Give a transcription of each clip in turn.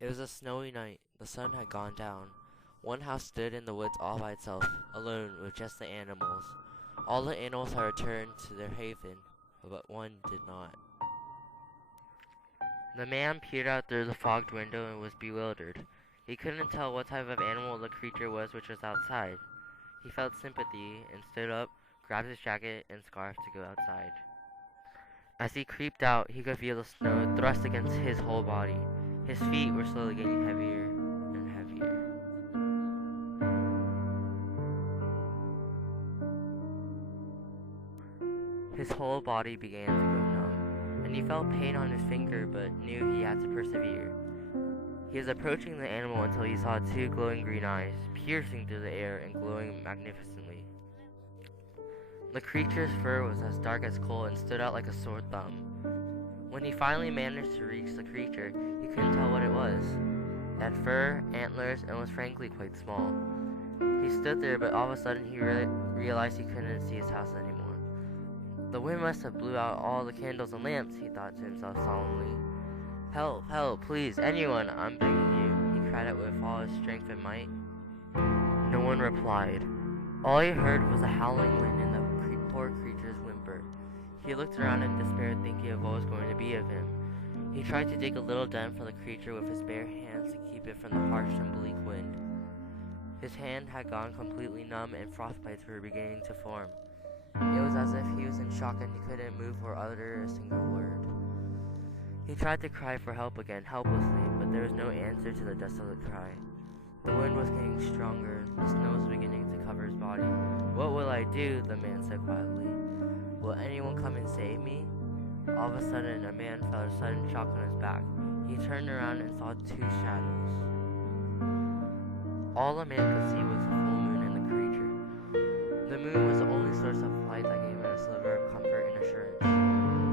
It was a snowy night. The sun had gone down. One house stood in the woods all by itself, alone with just the animals. All the animals had returned to their haven, but one did not. The man peered out through the fogged window and was bewildered. He couldn't tell what type of animal the creature was which was outside. He felt sympathy and stood up, grabbed his jacket and scarf to go outside. As he creeped out, he could feel the snow thrust against his whole body. His feet were slowly getting heavier and heavier. His whole body began to go numb, and he felt pain on his finger but knew he had to persevere. He was approaching the animal until he saw two glowing green eyes, piercing through the air and glowing magnificently. The creature's fur was as dark as coal and stood out like a sore thumb. When he finally managed to reach the creature, he couldn't tell what it was. It had fur, antlers, and was frankly quite small. He stood there, but all of a sudden he realized he couldn't see his house anymore. The wind must have blew out all the candles and lamps, he thought to himself solemnly. Help, help, please, anyone, I'm begging you, he cried out with all his strength and might. No one replied. All he heard was the howling wind and the poor creature's whimper. He looked around in despair, thinking of what was going to be of him. He tried to dig a little den for the creature with his bare hands to keep it from the harsh and bleak wind. His hand had gone completely numb and frostbites were beginning to form. It was as if he was in shock and he couldn't move or utter a single word. He tried to cry for help again, helplessly, but there was no answer to the desolate cry. The wind was getting stronger, the snow was beginning to cover his body. What will I do? The man said quietly. Will anyone come and save me? All of a sudden, a man felt a sudden shock on his back. He turned around and saw two shadows. All the man could see was the full moon and the creature. The moon was the only source of light that gave him a sliver of comfort and assurance.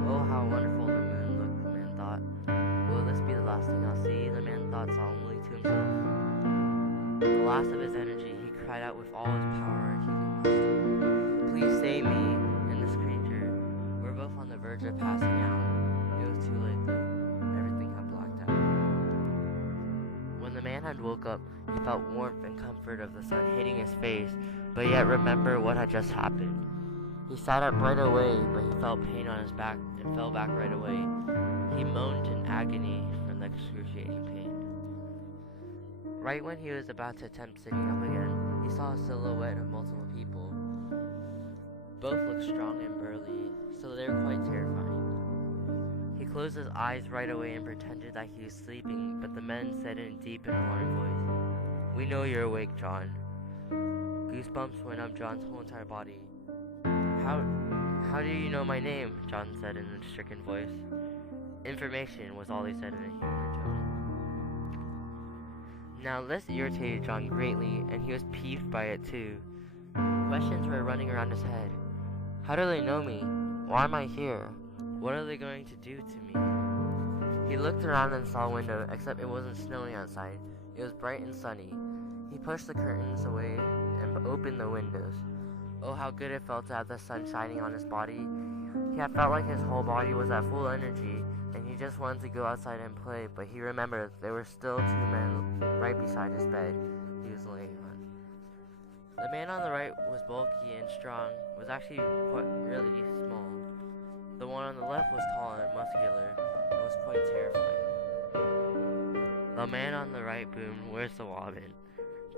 Oh, how wonderful the moon looked, the man thought. Will this be the last thing I'll see? The man thought solemnly to himself. The last of his energy, he cried out with all his power he could muster. Please save me and this creature. We're both on the verge of passing out. It was too late though. Everything had blacked out. When the man had woke up, he felt warmth and comfort of the sun hitting his face, but yet remembered what had just happened. He sat up right away, but he felt pain on his back and fell back right away. He moaned in agony from the excruciating pain. Right when he was about to attempt sitting up again, he saw a silhouette of multiple people. Both looked strong and burly, so they were quite terrifying. He closed his eyes right away and pretended that he was sleeping, but the men said in a deep and alarmed voice, "We know you're awake, John." Goosebumps went up John's whole entire body. How do you know my name?" John said in a stricken voice. Information was all he said in a human tone. Now this irritated John greatly, and he was peeved by it too. Questions were running around his head. How do they know me? Why am I here? What are they going to do to me? He looked around and saw a window, except it wasn't snowing outside. It was bright and sunny. He pushed the curtains away and opened the windows. Oh, how good it felt to have the sun shining on his body. He had felt like his whole body was at full energy, and he just wanted to go outside and play, but he remembered there were still two men right beside his bed he was laying on. The man on the right was bulky and strong, was actually really small. The one on the left was tall and muscular, and was quite terrifying. The man on the right boomed, "Where's the wobbin?"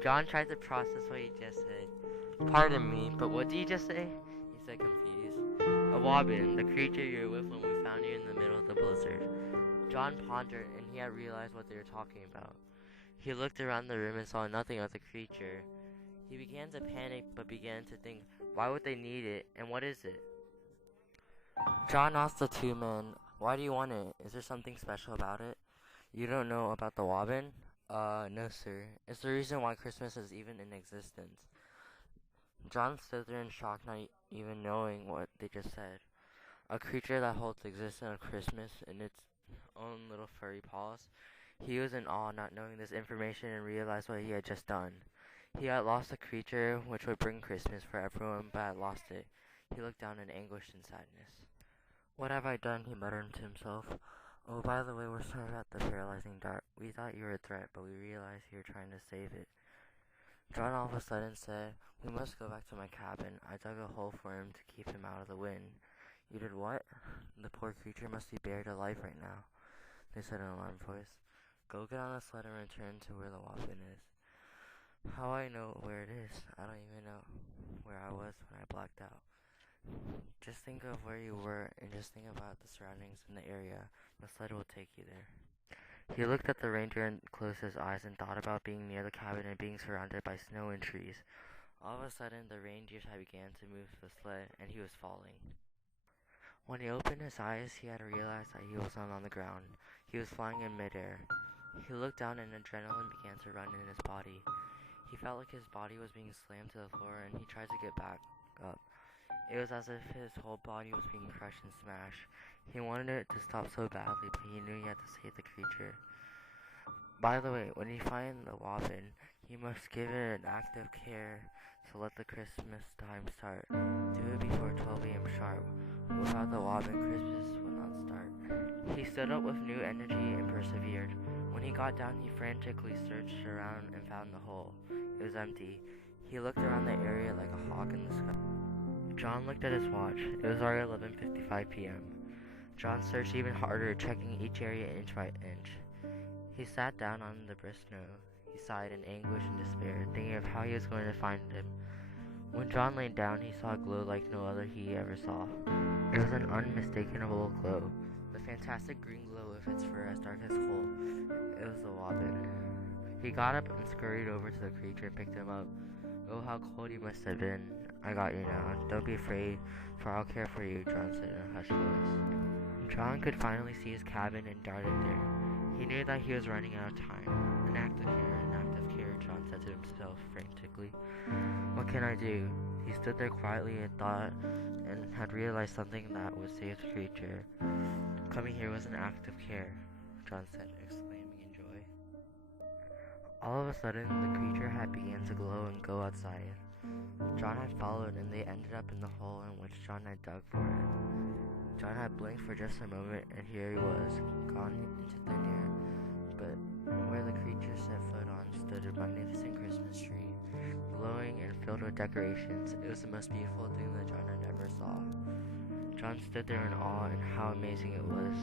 John tried to process what he just said. "Pardon me, but what did you just say?" he said confused. "A wobbin, the creature you were with when we found you in the middle of the blizzard." John pondered, and he had realized what they were talking about. He looked around the room and saw nothing of the creature. He began to panic, but began to think, why would they need it, and what is it? John asked the two men, "Why do you want it? Is there something special about it?" "You don't know about the wobbin?" No sir. It's the reason why Christmas is even in existence." John stood there in shock, not even knowing what they just said. A creature that holds the existence of Christmas in its own little furry paws. He was in awe, not knowing this information, and realized what he had just done. He had lost a creature which would bring Christmas for everyone, but had lost it. He looked down in anguish and sadness. "What have I done?" he muttered to himself. Oh, by the way, we're sorry about the paralyzing dart. We thought you were a threat, but we realized you were trying to save it. John all of a sudden said, "We must go back to my cabin. I dug a hole for him to keep him out of the wind." "You did what?" "The poor creature must be buried alive right now," they said in an alarmed voice. "Go get on a sled and return to where the Waffin is." "How I know where it is? I don't even know where I was when I blacked out." "Just think of where you were and just think about the surroundings in the area. The sled will take you there." He looked at the reindeer and closed his eyes and thought about being near the cabin and being surrounded by snow and trees. All of a sudden, the reindeer began to move the sled, and he was falling. When he opened his eyes, he had realized that he was not on the ground. He was flying in midair. He looked down and adrenaline began to run in his body. He felt like his body was being slammed to the floor, and he tried to get back up. It was as if his whole body was being crushed and smashed. He wanted it to stop so badly, but he knew he had to save the creature. By the way, when you find the Waffin, you must give it an act of care to let the Christmas time start. Do it before 12 a.m. sharp. Without the Waffin, Christmas will not start. He stood up with new energy and persevered. When he got down, he frantically searched around and found the hole. It was empty. He looked around the area like a hawk in the sky. John looked at his watch. It was already 11:55 p.m. John searched even harder, checking each area inch by inch. He sat down on the brisk snow. He sighed in anguish and despair, thinking of how he was going to find him. When John lay down, he saw a glow like no other he ever saw. It was an unmistakable glow, the fantastic green glow of its fur as dark as coal. It was the Waffin. He got up and scurried over to the creature and picked him up. "Oh, how cold you must have been. I got you now. Don't be afraid, for I'll care for you," John said in a hushed voice. John could finally see his cabin and darted there. He knew that he was running out of time. An act of care, John said to himself frantically. "What can I do?" He stood there quietly and thought, and had realized something that would save the creature. Coming here was an act of care, John said, exclaiming in joy. All of a sudden, the creature had begun to glow and go outside. John had followed, and they ended up in the hole in which John had dug for it. John had blinked for just a moment, and here he was, gone into thin air. But where the creature set foot on stood a magnificent Christmas tree, glowing and filled with decorations. It was the most beautiful thing that John had ever saw. John stood there in awe at how amazing it was,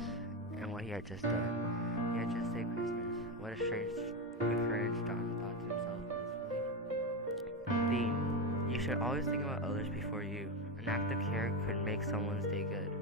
and what he had just done. He had just saved Christmas. What a strange occurrence, John thought to himself blissfully. Theme: you should always think about others before you. An act of care could make someone's day good.